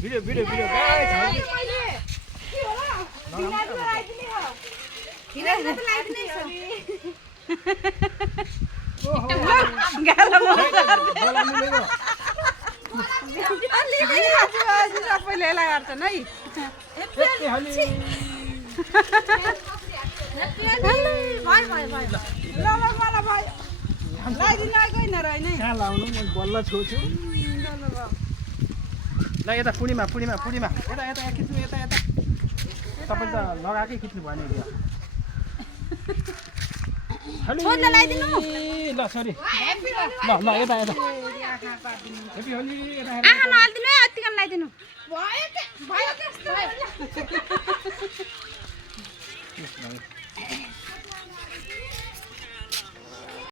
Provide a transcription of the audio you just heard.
video video video बल्ल छोछु ल यता पूर्णिमा पूर्णिमा पूर्णिमा यता यता खिच्नु यता यता तपाईँ त लगाएकै खिच्नु भयो नि ल सरी ल ल यता यता हेप्पी होली यता आँखा नहाल्दिनु है यतिकन लगाइदिनु